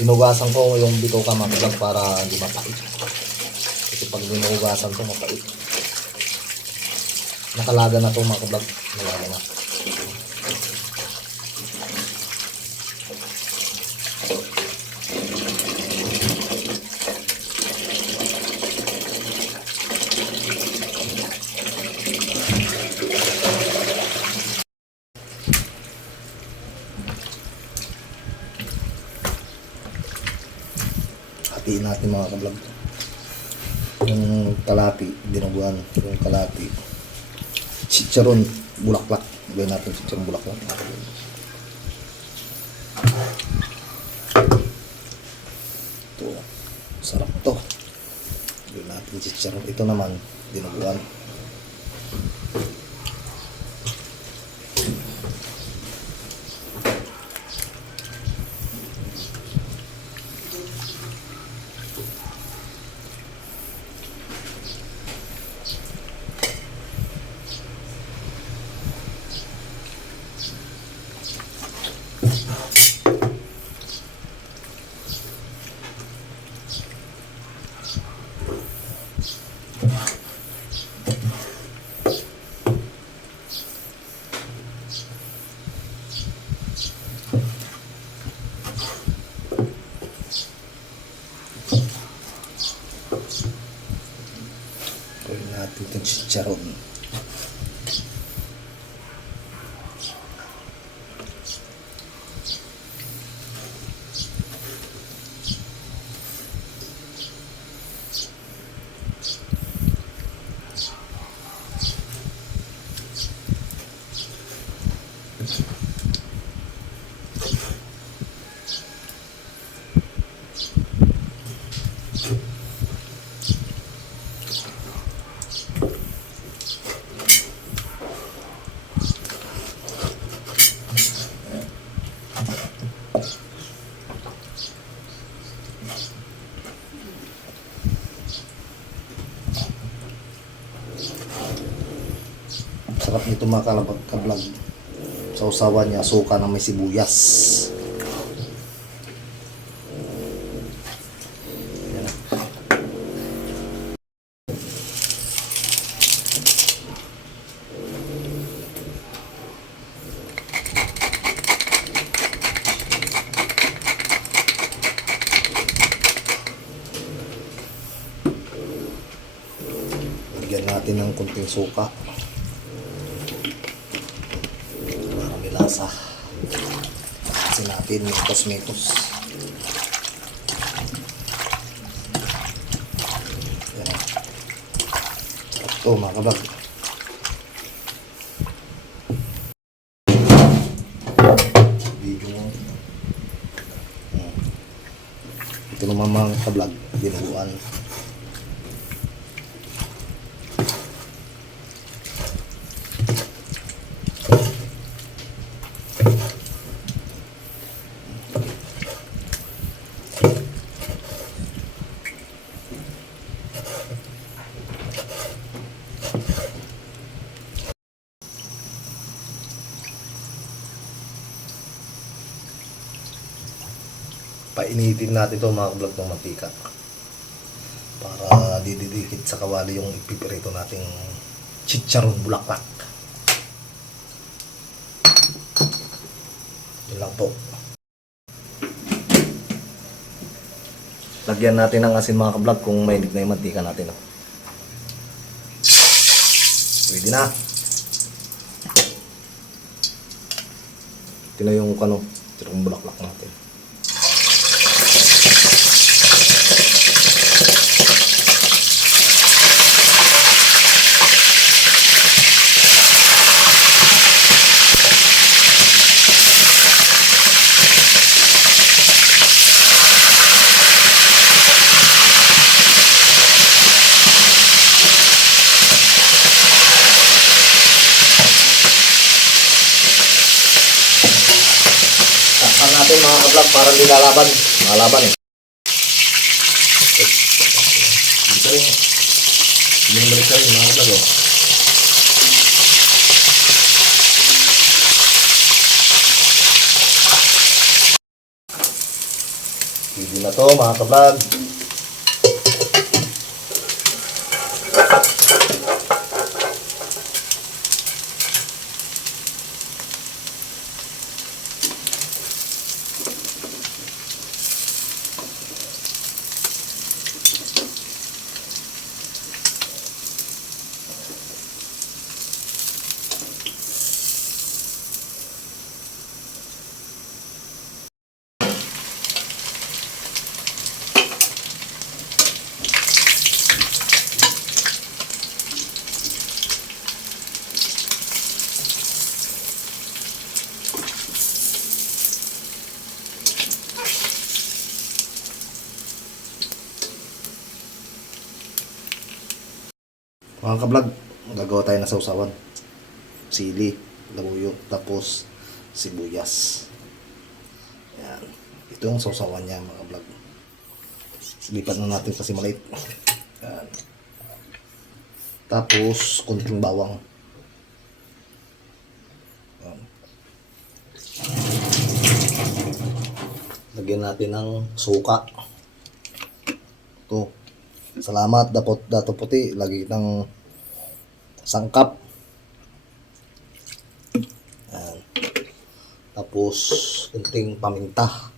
Hinugasan ko yung mga kablog para hindi mapait. Kasi pag hinugasan to mapait. Nakalaga na to mga kablog. Nalaga na. Hatiin natin mga kablog. Yung kalati, dinuguan. Yung kalati. Chicharon, bulaklak. Gawin natin chicharon bulaklak. mga. Ito. Sarap to. Gawin natin chicharon. Ito naman, dinuguan. Gawin natin itong chicharon. Sarap nito mga kalabag kablog. Sa usawan niya, suka na may sibuyas. Lagyan natin ng kunting suka. Para may lasa. Kasi natin yung cosmetos. Yan. Sarap to mga kabag. Ito naman mga kablog, binuguan. Painitin natin to mga vlog ng mantika. Para dididikit sa kawali yung ipipirito nating chicharon bulaklak. Yun lang po. Lagyan natin ng asin mga kablog kung mainit na yung mantika natin oh. pwede na. Ito na yung ano chicharon bulaklak natin kablog para hindi lalaban. Lalaban eh. Dito rin. Hindi naman rin rin mga kablog oh. na to mga kablog. Mga kablog, gagawa tayo ng sausawan. Sili, labuyo, tapos sibuyas. Yan. Ito yung sausawan niya mga kablog. Lipat na natin kasi maliit. Yan. Tapos, kunting bawang. Yan. Lagyan natin ng suka. Ito. Salamat, dapot dato puti, lagi ng sangkap. Yan. Tapos, kunting paminta.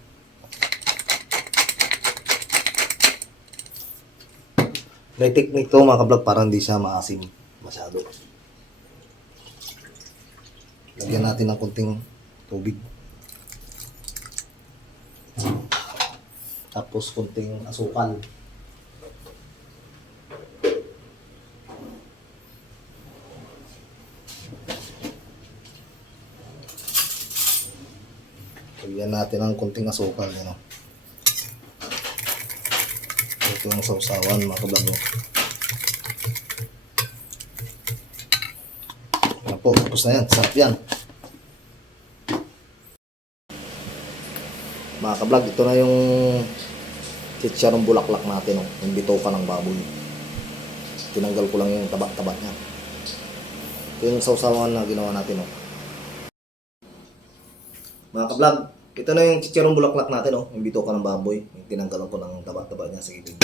May technique to mga kablog para hindi siya maasim masyado. Lagyan natin ng kunting tubig. Tapos kunting asukal. Lagyan natin ng kunting asukal. Yan o. Ito yung sausawan mga kabago. Yan po, tapos na yan. Sarap yan. Mga kablog, ito na yung chicharong bulaklak natin. Oh. Yung bitoka ng baboy. Tinanggal ko lang yung taba-taba niya. Ito yung sausawan na ginawa natin. Oh. Mga kablog, ito na yung chicharong bulaklak natin, oh. Yung bitoka ng baboy. Yung tinanggalan ko ng taba-taba niya sa gilid.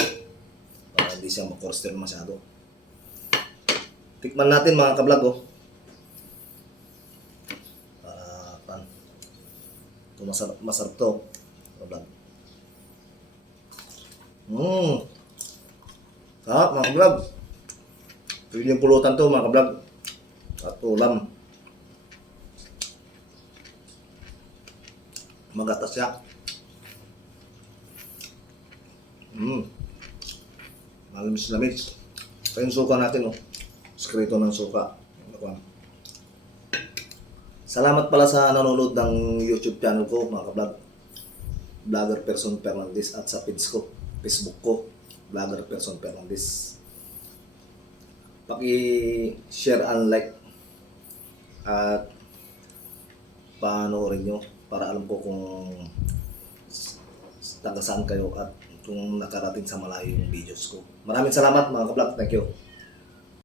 Para hindi siya makorster masyado. Tikman natin mga kablog, oh. Para, pan. Ito masarap, masarap to. Kablog. Mmm. Sarap mga kablog. Pwede yung pulutan to mga kablog. At ulam. Magatas siya. Mmm. Malamis-lamis. Ito yung suka natin, oh. Sekreto ng suka. Ano Salamat pala sa nanonood ng YouTube channel ko, mga kablog. Vlogger Person Fernandez at sa page ko, Facebook ko, Vlogger Person Fernandez. Paki-share and like at panoorin nyo para alam ko kung taga saan kayo at kung nakarating sa malayo yung videos ko. Maraming salamat mga kablog. Thank you.